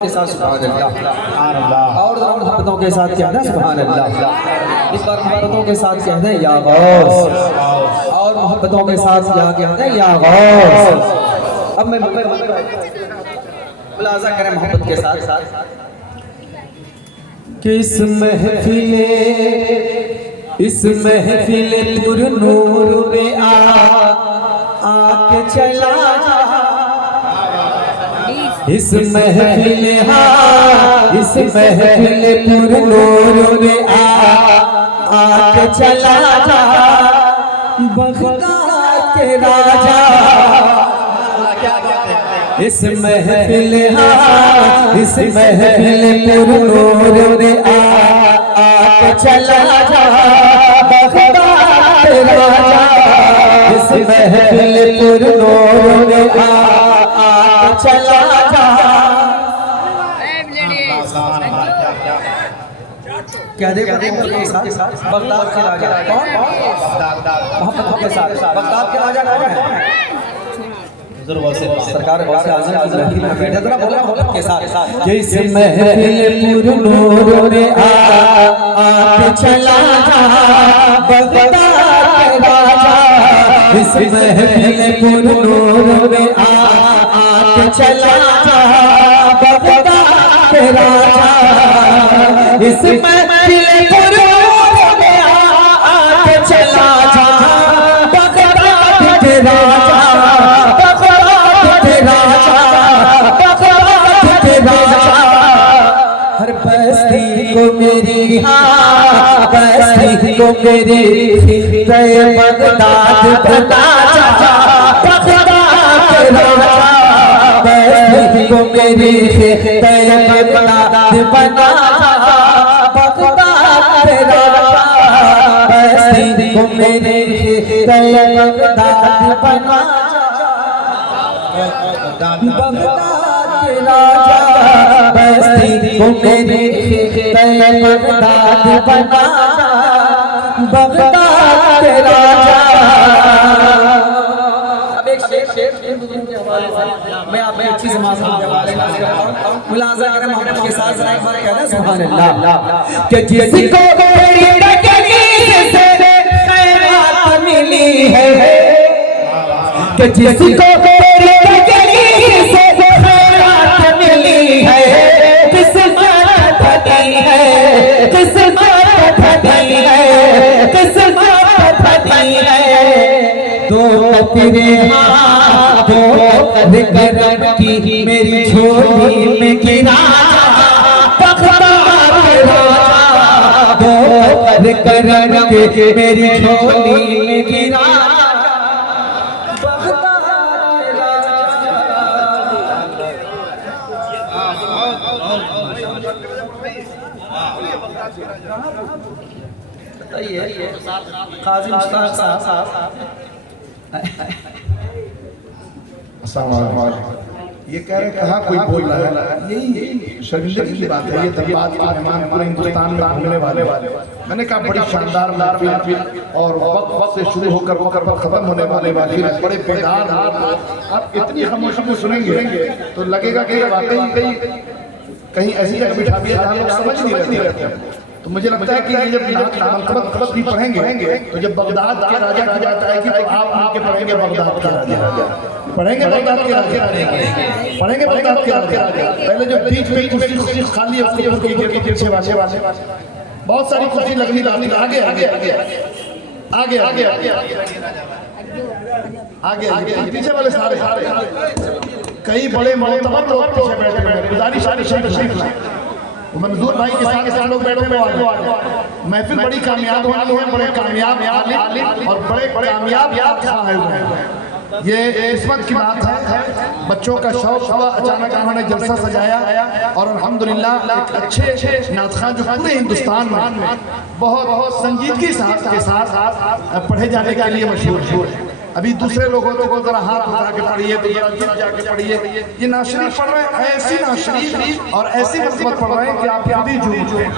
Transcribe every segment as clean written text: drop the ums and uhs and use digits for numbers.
के साथ सुभान अल्लाह और मोहब्बतों के साथ कहना सुभान अल्लाह। इस बार मोहब्बतों के साथ कहते हैं या गौस और मोहब्बतों के साथ क्या कहते हैं या गौस। अब मैं मुलाजा करें मोहब्बत के साथ साथ कि इस महफिले पुरनूर में आके चला जा। इस महफिले इस महफिले पुरनूर में आके चला जा। बगदाद के राजा इस महफिले इस महफिले पुरनूर में आके चला जा। बगदाद के राजा इस महफिले पुरनूर में आके चला जा। क्या देखो बगदाद के राजा कौन? मोहब्बतों के साथ बगदाद के राजा कौन है? सरकार में बैठे थे मोहब्बत के साथ जिस महफिल पुरनूर में आके चला जा। बगदाद के राजा इस महफिल पुरनूर में आके चला जा। बगदाद के राजा इस महफिल पुरनूर में आके चला जा। बगदाद के राजा हर बस्ती को मेरी बस्ती को मेरी बगदाद बना जा। बगदाद के राजा बस्ती को मेरी बगदाद बना जा। बगदाद के राजा बस्ती को मेरी बगदाद बना जा। बगदाद के राजा बस्ती को मेरी बगदाद बना जा। बगदाद के राजा अब एक शेर के हवाले से मैं आप अच्छी समाज के हवाले से मुलाजा करें मोहब्बत के साथ एक बार कहना सुभान अल्लाह। कि जिसको तेरी तकलीफ से खैरात मिली है कि जिसको तेरी तकलीफ से खैरात मिली है। किस्मत फटी है किस्मत फटी है किस्मत फटी है। दो तेरे दो करम की मेरी झोली में गिरा। बगदाद के राजा दो करम की मेरी झोली में गिरा। काजी मुश्ताक साहब ये कह रहे कहाँ कोई बोल रहा है? यही शर्मिंदगी की बात है। ये तबाद के मेहमान पूरे हिंदुस्तान में घूमने वाले मैंने कहा बड़ी शानदार महफिल और वक्त से शुरू होकर पर खत्म होने वाले बड़े बेदार। आप इतनी खामोशी को सुनेंगे तो लगेगा कि वाकई कहीं ऐसी जगह बिठा दिया जहाँ लोग समझ नहीं रहते। तो मुझे लगता है कि ये जब नामकबत भी पढ़ेंगे तो जब बगदाद के राजा की बात आएगी तो आप आके पढ़ेंगे बगदाद के राजा पढ़ेंगे बगदाद के राजा पढ़ेंगे बगदाद के राजा। पहले जो बीच में कुर्सी खाली है उसके पीछे वाले बहुत सारी कुर्सी लगनी थी। आगे आगे आगे आगे आगे आगे आगे पीछे वाले सारे कई बड़े मोहतबर लोग पीछे बैठे हैं। गुजारिश शरीफ मंजूर भाई के साथ लोग बैठे हुए। महफिल बड़ी कामयाब होनी है। बड़े कामयाब आलिम और बड़े कामयाब खाए हुए हैं। ये किस्मत की बात है। बच्चों का शौक हुआ, अचानक उन्होंने जलसा सजाया और अल्हम्दुलिल्लाह एक अच्छे नातखान जो पूरे हिंदुस्तान में बहुत संजीदगी के साथ पढ़े जाने के लिए मशहूर है। अभी दूसरे लोगों को जरा हाथ उठा के पढ़िए तो जाके पढ़िए। ये नाशरीफ पढ़ रहे हैं, ऐसी नाशरीफ और ऐसी मत पढ़ रहे हैं कि आप खुद ही झूठ हैं।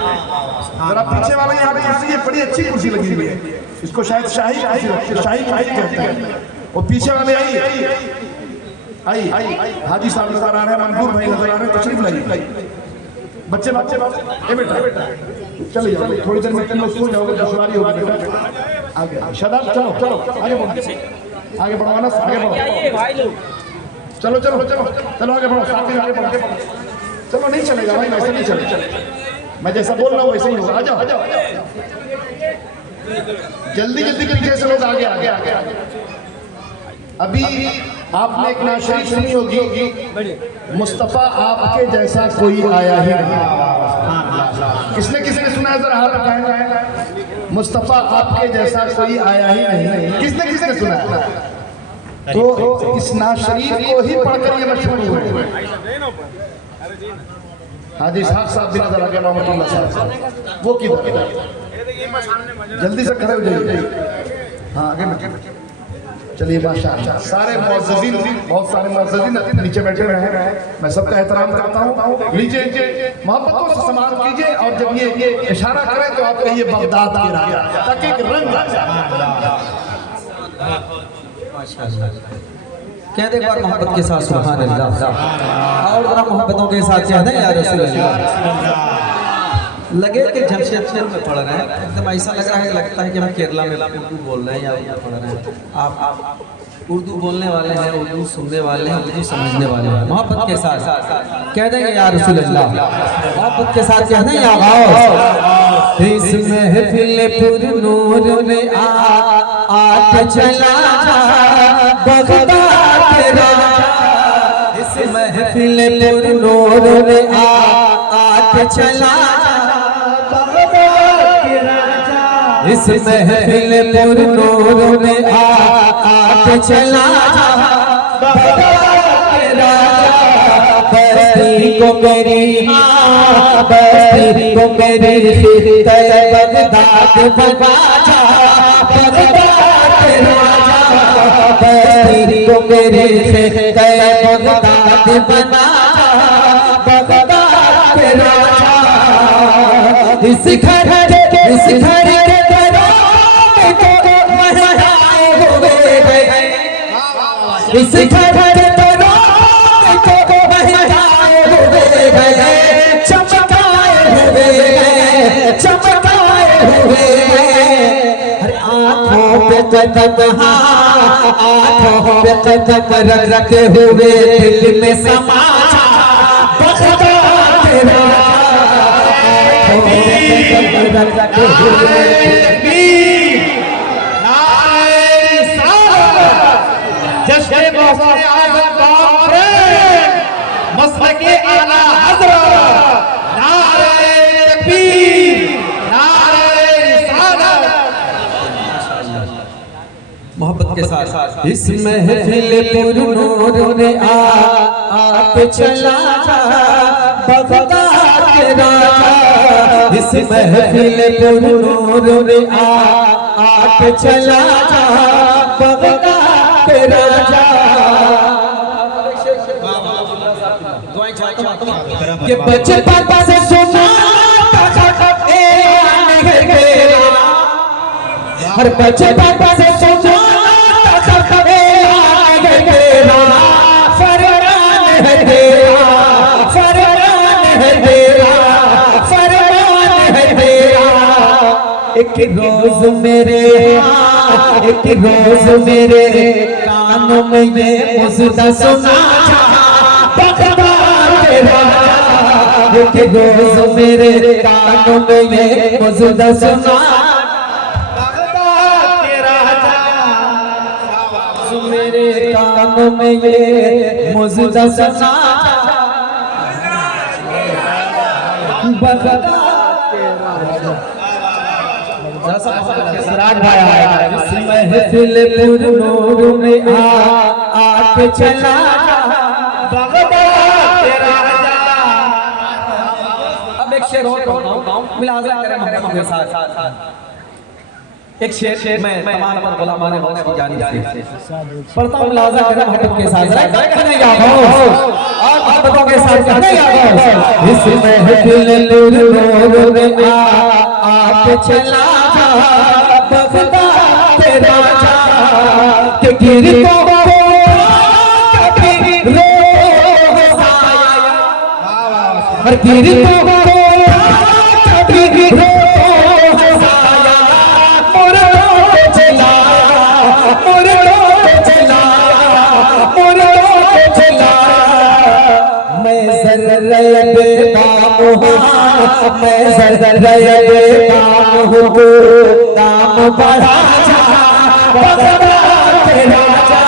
जरा पीछे वाले यहाँ पे कुर्सी, ये बड़ी अच्छी कुर्सी लगी हुई है। इसको शायद शाही कहते हैं। वो पीछे वाले आई आई हाजी साहब नजर आ रहे हैं, मंजूर भाई नजर आ रहे हैं, तशरीफ लाइए। बच्चे बच्चे ए बेटा चलिए चलिए, थोड़ी देर में तुम स्कूल जाओगे, दुश्वारी होगी बेटा। आगे शादाब, चलो चलो आगे बढ़ो, आगे बढ़ो ना, आगे बढ़ो, चलो चलो चलो चलो आगे बढ़ो, साथ में आगे बढ़ो। चलो नहीं चलेगा भाई, वैसे नहीं चलेगा, मैं जैसा बोल रहा हूँ वैसे ही होगा। आ जाओ आ जाओ, जल्दी जल्दी के पीछे से लोग आगे आगे आगे। अभी आपने एक नात शरीफ सुनी होगी, मुस्तफा आपके जैसा कोई आया ही नहीं। किसने किसने सुना है, जरा हाथ उठाएं। मुस्तफा आपके जैसा कोई आया ही नहीं, किसने किसने सुना है? तो इस नात शरीफ को ही पढ़कर ये मशहूर हुए। हाजी इसहाक साहब भी नजर आ गए, मोहम्मद साहब, वो किधर? जल्दी से खड़े हो जाइए। हाँ आगे बैठिए। चलिए माशाअल्लाह, सारे मुअज़्ज़िज़ीन, बहुत सारे मुअज़्ज़िज़ीन नीचे बैठे रहे हैं, मैं सबका एहतराम करता हूँ। लीजिए मोहब्बतों से सम्मान कीजिए, और जब ये इशारा करें तो आप कहिए बगदाद की राह, ताकि एक रंग आ जाए। कह दे एक बार मोहब्बत के साथ सुभान अल्लाह, और जरा मोहब्बतों के साथ कह दें या रसूल अल्लाह। लगे कि जमशेदपुर में पढ़ रहे हैं, एकदम ऐसा लग रहा है, लगता है कि हम केरला में उर्दू बोल रहे हैं या उर्दू पढ़ रहे हैं। आप उर्दू बोलने वाले हैं, उर्दू सुनने वाले हैं, उर्दू समझने वाले हैं। मोहब्बत के साथ कह देंगे या रसूल अल्लाह, मोहब्बत के साथ कह दें या गाओ। इस महफिल पुरनूर में आके चला बगदाद के राजा, इस महफिल पुरनूर में आके चला, इस महफिल पुरनूर में आके चला बगदाद के राजा। बस्ती को मेरी बस्ती को मेरी खिदमत बगदाद बना जा, बगदाद के राजा। बस्ती को मेरी खिदमत बगदाद बना जा, बगदाद के राजा। इस घर के इस घर के को महकाए हुए गए, चमकाए हुए गए, चमकाए हुए गए। अरे आँखों पे कदम, आँखों पे कदम रखे हुए, दिल में समा बगदाद के राजा। आँखों पे कदम रखे हुए, जश्न मौसम आज़म कॉन्फ्रेंस मसलके आला हज़रत, नारे तकबीर, नारे रिसालत। मोहब्बत के साथ इस महफिल पुरनूर में आके चला बगदाद के राजा। इस महफिल पुरनूर में आके चला बगदाद के राजा। ये बचपन से सुना हर बचपन से सुना फरमान है तेरा, फरमान है तेरा, फरमान है तेरा। एक रोज मेरे एक रोज मेरे कानों में ये मुझदा सुना बगदाद के राजा। एक रोज मेरे कानों में ये मुझदा सुना बगदाद के राजा। मेरे कानों में ये मुझदा सुना बगदाद के राजा। सराज भाई आया, इस महफिल पुरनूर में आके चला बगदाद के राजा। अब एक शेर और पढ़ता हूँ, मुलाज़ा करें मोहब्बत के साथ। एक शेर मैं तमाम पर गुलामाने गौस की जानिब से पढ़ता हूँ, मुलाज़ा करें मोहब्बत के साथ। कहने या गौस और मोहब्बतों के साथ कहने या गौस। इस महफिल पुरनूर में आके चला बगदाद के राजा। के गिर को कभी हर पीर को कभी रो हंसाया, मुर्दों को जलाया, मुर्दों को जलाया, मुर्दों को जलाया। मैं ज़र्रे बेकाम हूँ, मैं ज़र्रे बेकाम हूँ, दाम बढ़ा जा बगदाद के राजा।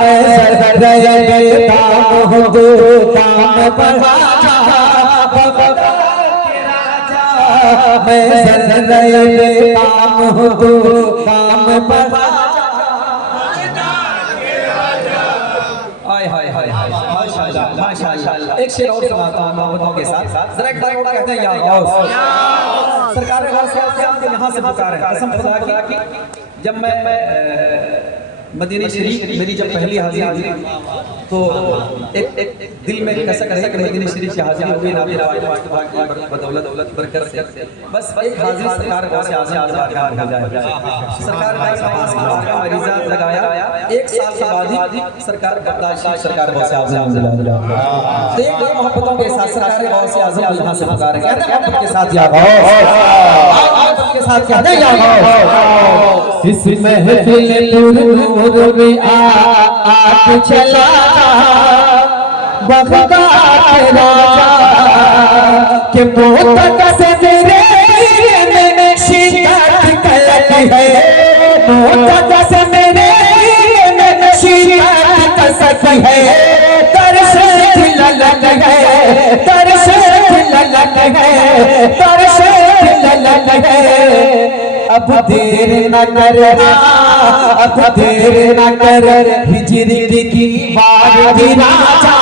मैं ज़र्रे बेकाम हूँ, दाम बढ़ा जा बगदाद के राजा। मैं ज़र्रे बेकाम हूँ, दाम बढ़ा जा। हाय हाय हाय माशाल्लाह माशाल्लाह। एक शेर और सुनाता हूँ मोहब्बतों के साथ, जरा एक बार और कहते हैं या गौस। सरकार गौस आपके यहाँ से पुकार है, कसम खुदा की। जब मैं मदीने शरीफ मेरी जब पहली हाजिरी हुई तो एक दिल में कसक रही कि मदीने शरीफ की हाजिरी हो गई नाबी बदौलत बरकत से, बस एक हाजिरी सरकार गौस आज़म हो जाए। सरकार का मरीज़ा लगाया, एक साल के बाद ही सरकार सरकार गौस आज़म देख लो मोहब्बतों के साथ सरकार गौस आज़म यहाँ से पुकार है, कहते हैं मोहब्बत के साथ या गौस, के साथ कहते हैं या गौस। इस महफिल नूर में आग चला बगदाद के राजा के मोहब्बत से मेरे में शिद्दत कलक है, मोहब्बत से मेरे में शिद्दत कसक है। तरस ललक है, तरस ललक है, तरस ललक है। अब देर न कर, अब देर न कर, हिजरी की बारी राजा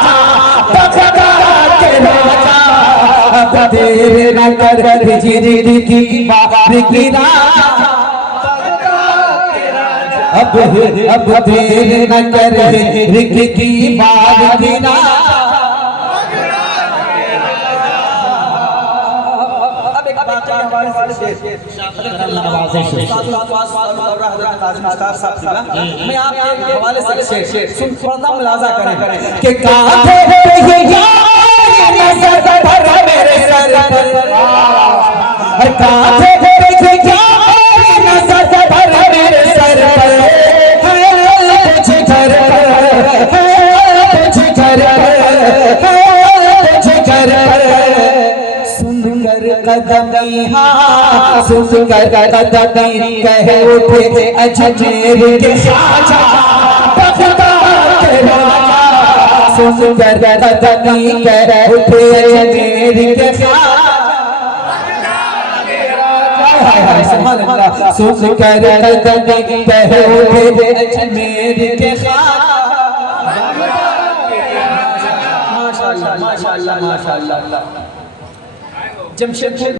बगदाद के राजा। अब देर न कर, हिजरी की बारी राजा। अब देर न कर, हिजरी की बारी राजा। मैं आपके हवाले से शेर सुन पर्दा मुलाजा करें कि कांधे पे ये यार नजर पर मेरे सर पर, हर कांधे पे ये यार नजर पर मेरे सर पर है कुछ घर पर, है कुछ घर पर, है कुछ घर पर। सुनकर कदमी हाँ सुनकर कदमी कहे उठे अजमेर के ख्वाजा बगदाद के राजा। सुनकर कदमी कहे उठे अजमेर के ख्वाजा। सुनकर कदमी कहे उठे अजमेर के ख्वाजा। माशाल्लाह माशाल्लाह माशाल्लाह। जमशेदपुर